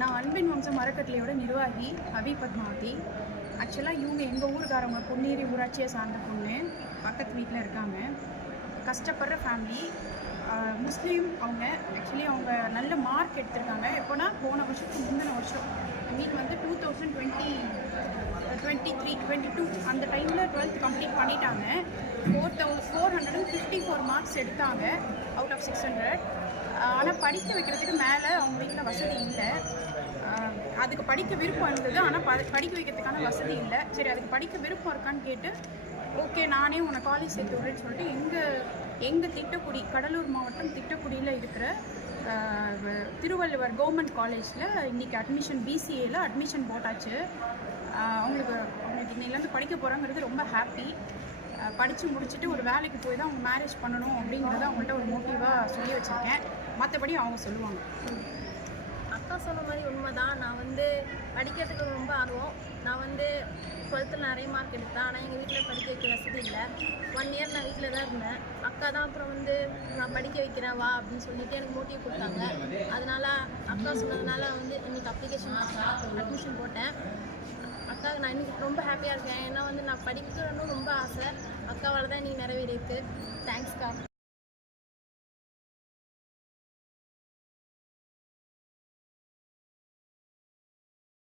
நான் அன்பின் வம்சம் அறக்கட்டளையோட நிர்வாகி அபி பத்மாவதி. ஆக்சுவலாக இவங்க எங்கள் ஊருக்காரவங்க பொன்னேரி ஊராட்சியை சார்ந்த பொண்ணு. பக்கத்து வீட்டில் இருக்காங்க. கஷ்டப்படுற ஃபேமிலி முஸ்லீம் அவங்க. ஆக்சுவலி அவங்க நல்ல மார்க் எடுத்திருக்காங்க. எப்போனா போன வருஷத்துக்கு முந்தின வருஷம். ஐ மீன் வந்து two thousand twenty twenty three twenty two அந்த டைமில் டுவெல்த் கம்ப்ளீட் பண்ணிட்டாங்க. Four thousand fifty four marks எடுத்தாங்க அவுட் ஆஃப் சிக்ஸ் ஹண்ட்ரட் ஆனால் படிக்க வைக்கிறதுக்கு மேலே அவங்க வீட்டில் வசதி இல்லை. அதுக்கு படிக்க விருப்பம் இருந்தது ஆனால் ப படிக்க வைக்கிறதுக்கான வசதி இல்லை. சரி அதுக்கு படிக்க விருப்பம் இருக்கான்னு கேட்டு ஓகே நானே உன்னை காலேஜ் சேர்த்து விடுறேன்னு சொல்லிட்டு எங்கள் எங்கள் திட்டக்குடி கடலூர் மாவட்டம் திட்டக்குடியில் இருக்கிற திருவள்ளுவர் கவர்மெண்ட் காலேஜில் இன்றைக்கி அட்மிஷன் பிசிஏல அட்மிஷன் போட்டாச்சு. அவங்களுக்கு அவங்களுக்கு இன்னிலேருந்து படிக்க போகிறாங்கிறது ரொம்ப ஹாப்பி படித்து முடிச்சுட்டு ஒரு வேலைக்கு போய் தான் அவங்க மேரேஜ் பண்ணணும் அப்படிங்கிறத அவங்கள்ட்ட ஒரு மோட்டிவாக சொல்லி வச்சுருக்கேன். மற்றபடி அவங்க சொல்லுவாங்க. அக்கா சொன்ன மாதிரி உண்மைதான். நான் வந்து படிக்கிறதுக்கு ரொம்ப ஆர்வம். நான் வந்து டுவெல்த்தில் நிறைய மார்க் எடுத்தேன். ஆனால் எங்கள் வீட்டில் படிக்க வைக்க வசதி இல்லை. ஒன் இயர் நான் வீட்டில் தான் இருந்தேன். அக்கா தான் அப்புறம் வந்து நான் படிக்க வைக்கிறேன் வா அப்படின்னு சொல்லிட்டு எனக்கு மோட்டிவ் கொடுத்தாங்க. அதனால் அக்கா சொன்னதுனால வந்து இன்னைக்கு அப்ளிகேஷன் அட்மிஷன் போட்டேன். அக்கா நான் இன்னைக்கு ரொம்ப ஹாப்பியாக இருக்கேன். ஏன்னா வந்து நான் படிக்கணும்னு ரொம்ப ஆசை. அக்காவால் தான் இன்னைக்கு நிறைவேறியிருக்கு.